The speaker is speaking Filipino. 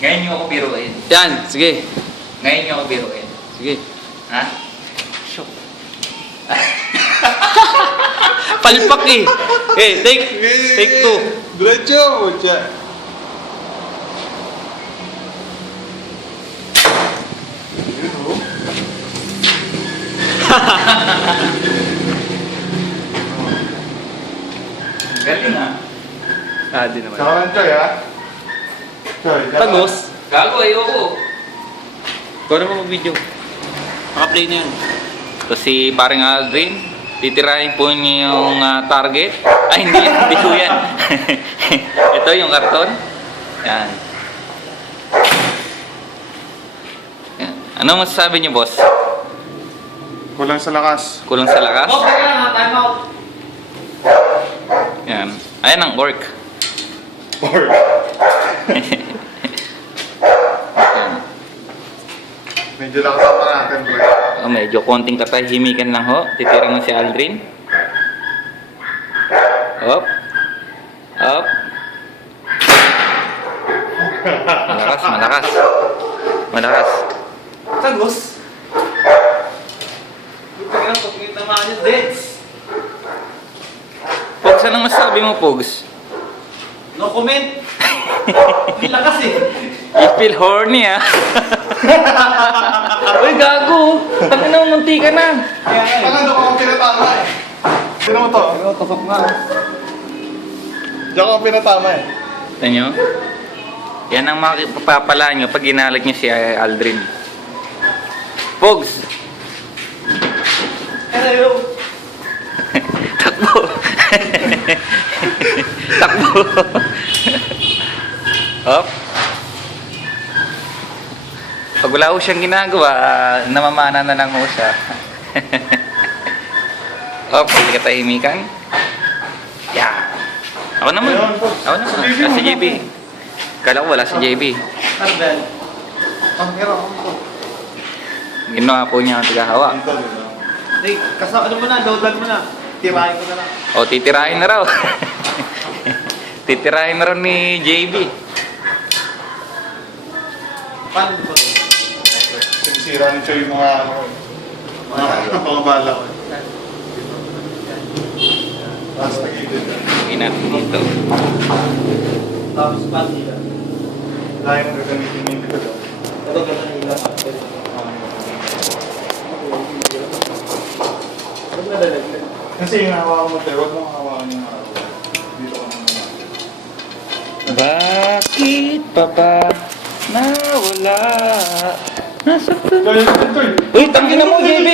Ngayon nyo ako biruin. Yan, sige. Ngayon nyo ako biruin. Sige. Ha? Show. Palpak eh. Okay, take two. Diretso, siya. Galing ah. Ah, di naman. Saka lang, Choy, ha? Choy, Tagos. Gago, ayoko. Ikaw naman mag-video. Naka-play na yan. So si paring Aldrin, titirahin po niya yung target. Ay, hindi yan. Hindi po yan. Ito yung karton. Yan. Yan. Ano masasabi niyo, boss? Kulang sa lakas. Kulang sa lakas? Oh, teka lang ha, time out. Yan. Ayan ang orc. Or, Yan. medyo lakas pa natin, bro. Oh, medyo konting katahimikan lang ho. Titira mo si Aldrin. Up. Up. Malakas, malakas. Malakas. Tagos. Buti nga, pag naman yung deads. Pogs, anong masasabi mo, Pogs? No comment. Hindi lakas eh. You feel horny, ah. Uy, gago. Tangin na, munti ka na. Kaya nga Ano, doon ako pinatama eh. Sino mo to? eh. Tapok nga. Diyan ako pinatama eh. Tignan nyo? Yan ang mapapala nyo pag ginalit nyo si Aldrin. Pogs! Hello. Takbo! Takbo! Hop! Pag wala ko siyang ginagawa, namamana na lang mo siya. Hop, hindi ka tahimikan. Yeah! Ako naman. Ako naman. Ah, si JB. Kala ko wala si JB. Arbel. Pangkira ko po. Ginawa po niya ang tagahawa. Dito, dito. Hey, ano mo na, dawdal mo na. Tirahin ko na lang. O, titirahin na raw. Titirahin na raw ni JB. Paano ko? Sinisira ni Choy yung mga ano ko. Mga bala ko. Tapos nagigil. Lagyan natin dito. Tapos paano nila? Dahil mo gagamitin yung dito daw. Ito gano'n nila. Huwag na lalagyan. Kasi yung hawakan mo tayo, huwag mong hawakan yung araw. Dito ka naman. Bakit pa ba nawala? Nasaktan? Choy, Choy! Uy, tangin na mo, JB!